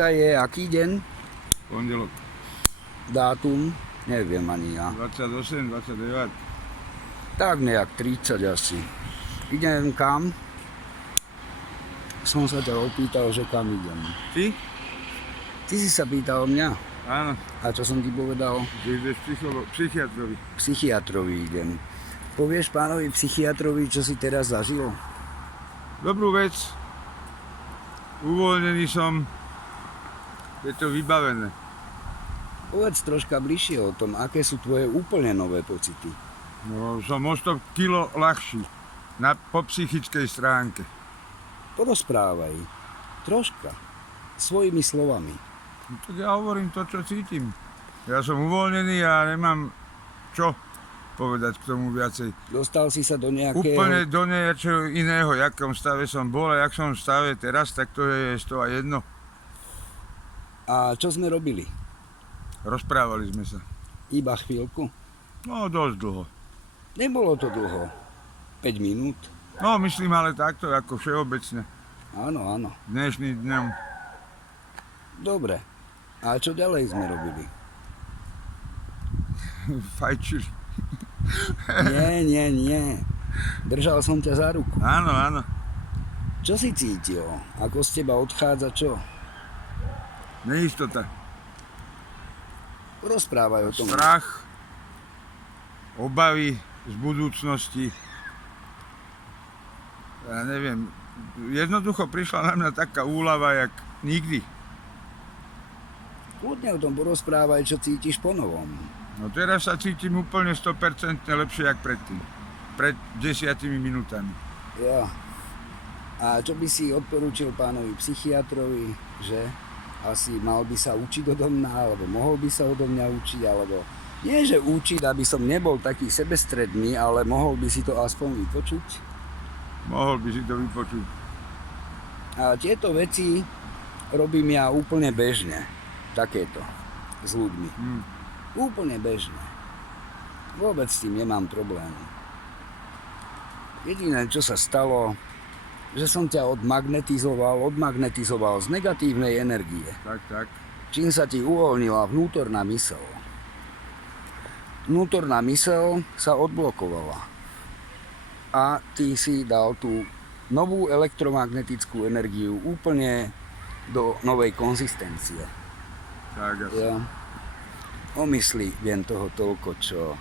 Dneska je aký deň? Pondelok. Dátum? Neviem ani ja. 28, 29. Tak nejak 30 asi. Idem kam? Som sa ťa opýtal, že kam idem. Ty? Ty si sa pýtal mňa. Áno, A čo som ti povedal? že ideš psychiatrovi. Psychiatrovi idem. Povieš pánovi psychiatrovi, čo si teraz zažil? Dobrú vec. Uvoľnený som. Je to vybavené. Povedz troška bližšie o tom, aké sú tvoje úplne nové pocity. No, som o 100 kilo ľahší. Po psychickej stránke. Porozprávaj. Troška. Svojimi slovami. No, tak ja hovorím to, čo cítim. Ja som uvoľnený a nemám čo povedať k tomu viacej. Dostal si sa do nejakého... Úplne do niečoho iného, v jakom stave som bol a jak som v stave teraz, tak to je z toho jedno. A čo sme robili? Rozprávali sme sa. Iba chvíľku? No, dosť dlho. Nebolo to dlho. 5 minút? No, myslím ale takto, ako všeobecne. Áno, áno. Dnešným dňom. Dobre. A čo ďalej sme robili? Fajčili. Nie. Držal som ťa za ruku. Áno, áno. Čo si cítil? Ako z teba odchádza čo? Neistota. Rozprávaj o tom. Strach. Obavy z budúcnosti. Ja neviem. Jednoducho prišla na mňa taká úlava, jak nikdy. Kľudne o tom porozprávaj, čo cítiš po novom. No teraz sa cítim úplne 100% lepšie, jak predtým. Pred 10 minútami. Ja. A čo by si odporúčil pánovi psychiatrovi, že asi mal by sa učiť odo mňa, alebo mohol by sa odo mňa učiť, alebo nie, že učiť, aby som nebol taký sebestredný, ale mohol by si to aspoň vypočuť. Mohol by si to vypočuť. A tieto veci robím ja úplne bežne. Takéto. S ľuďmi. Úplne bežne. Vôbec s tým nemám problémy. Jediné, čo sa stalo, že som ťa odmagnetizoval z negatívnej energie. Tak. Čím sa ti uvoľnila vnútorná myseľ. Vnútorná myseľ sa odblokovala. A ty si dal tú novú elektromagnetickú energiu úplne do novej konzistencie. Tak, asi. Ja. O mysli viem toho toľko, čo...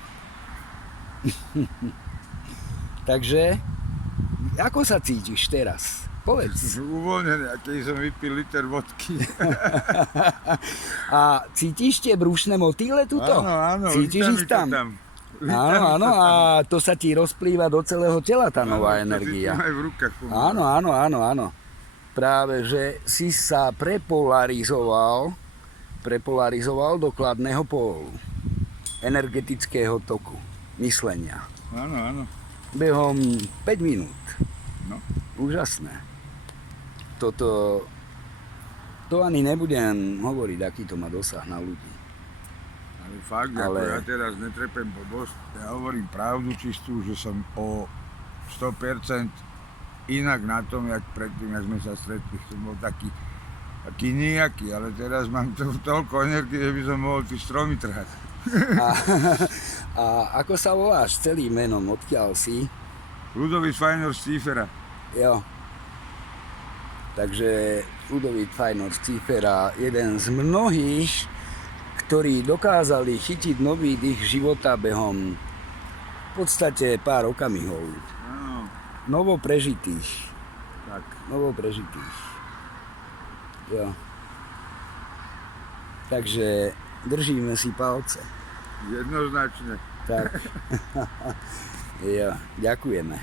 Takže, ako sa cítiš teraz? Povedz. Uvoľnený, aký som vypil liter vodky. A cítiš tie brušné motýle tuto? Áno, Cítiš ich tam? Áno, a to sa ti rozplýva do celého tela, tá nová energia. Aj v rukách. Áno. Práve, že si sa prepolarizoval do kladného pólu. Energetického toku. Myslenia. Áno. Behom 5 minút. No. Úžasné. To ani nebudem hovoriť, aký to má dosah na ľudí. Ale fakt, ako ja teraz netrepem blbosť, ja hovorím pravdu čistú, že som o 100% inak na tom, jak predtým, jak sme sa stretli. Som bol taký nejaký, ale teraz mám toľko energie, že by som mohol tí stromy trhať. A ako sa voláš celým menom? Odkiaľ si? Ludovít Fajnor z Cífera. Jo. Takže Ludovít Fajnor z Cífera, jeden z mnohých, ktorí dokázali chytiť nový dých života behom v podstate pár okamihov. Áno. Novo prežitých. Tak. Jo. Takže držíme si palce. Jednoznačne. Tak. Jo, ďakujeme.